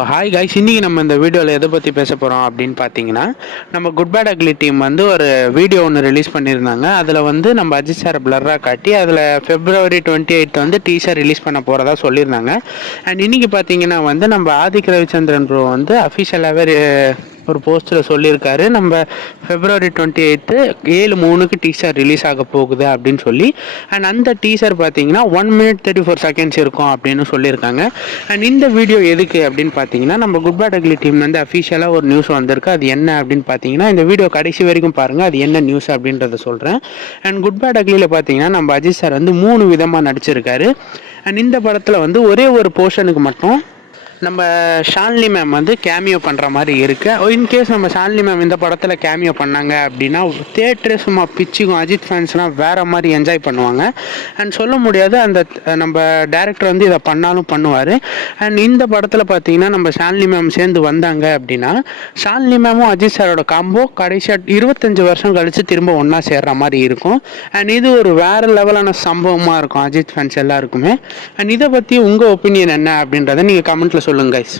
Hi guys, இன்றைக்கி நம்ம இந்த வீடியோவில் எதை பற்றி பேச போகிறோம் அப்படின்னு பார்த்தீங்கன்னா, நம்ம குட் பேட் அக்லி டீம் வந்து ஒரு வீடியோ ஒன்று ரிலீஸ் பண்ணியிருந்தாங்க. அதில் வந்து நம்ம அஜித் சார் பிளராக காட்டி அதில் February 28 வந்து டீசர் ரிலீஸ் பண்ண போகிறதா சொல்லியிருந்தாங்க. அண்ட் இன்றைக்கி பார்த்தீங்கன்னா வந்து நம்ம ஆதிக் ரவிச்சந்திரன் ப்ரோ வந்து அஃபிஷியலாகவே ஒரு போஸ்ட்டில் சொல்லியிருக்காரு, நம்ம February 28 7/3 டீசர் ரிலீஸ் ஆக போகுது அப்படின்னு சொல்லி. அண்ட் அந்த டீசர் பார்த்தீங்கன்னா 1 minute 34 seconds இருக்கும் அப்படின்னு சொல்லியிருக்காங்க. அண்ட் இந்த வீடியோ எதுக்கு அப்படின்னு பார்த்தீங்கன்னா, நம்ம குட் பேட் அக்லி டீம் வந்து அஃபிஷியலாக ஒரு நியூஸ் வந்திருக்கு. அது என்ன அப்படின்னு பார்த்தீங்கன்னா, இந்த வீடியோ கடைசி வரைக்கும் பாருங்கள், அது என்ன நியூஸ் அப்படின்றத சொல்கிறேன். அண்ட் குட் பேட் அக்லியில் பார்த்தீங்கன்னா நம்ம அஜித் சார் வந்து 3 விதமாக நடிச்சிருக்காரு. அண்ட் இந்த படத்தில் வந்து ஒரே ஒரு போர்ஷனுக்கு மட்டும் நம்ம ஷாலினி மேம் வந்து கேமியோ பண்ணுற மாதிரி இருக்குது. இன்கேஸ் நம்ம ஷாலினி மேம் இந்த படத்தில் கேமியோ பண்ணாங்க அப்படின்னா தேட்டரே சும்மா பிச்சுக்கும். அஜித் ஃபேன்ஸ்லாம் வேறு மாதிரி என்ஜாய் பண்ணுவாங்க. அண்ட் சொல்ல முடியாது, அந்த நம்ம டேரக்டர் வந்து இதை பண்ணாலும் பண்ணுவார். அண்ட் இந்த படத்தில் பார்த்தீங்கன்னா நம்ம ஷாலினி மேம் சேர்ந்து வந்தாங்க அப்படின்னா ஷாலினி மேமும் அஜித் சாரோட காம்போ கடைசியாக 25 வருஷம் கழித்து திரும்ப ஒன்றா சேர்ற மாதிரி இருக்கும். அண்ட் இது ஒரு வேறு லெவலான சம்பவமாக இருக்கும் அஜித் ஃபேன்ஸ் எல்லாருக்குமே. அண்ட் இதை பற்றி உங்கள் ஒப்பீனியன் என்ன அப்படின்றத நீங்கள் கமெண்ட்டில் சொல்லுங்கள் கைஸ்.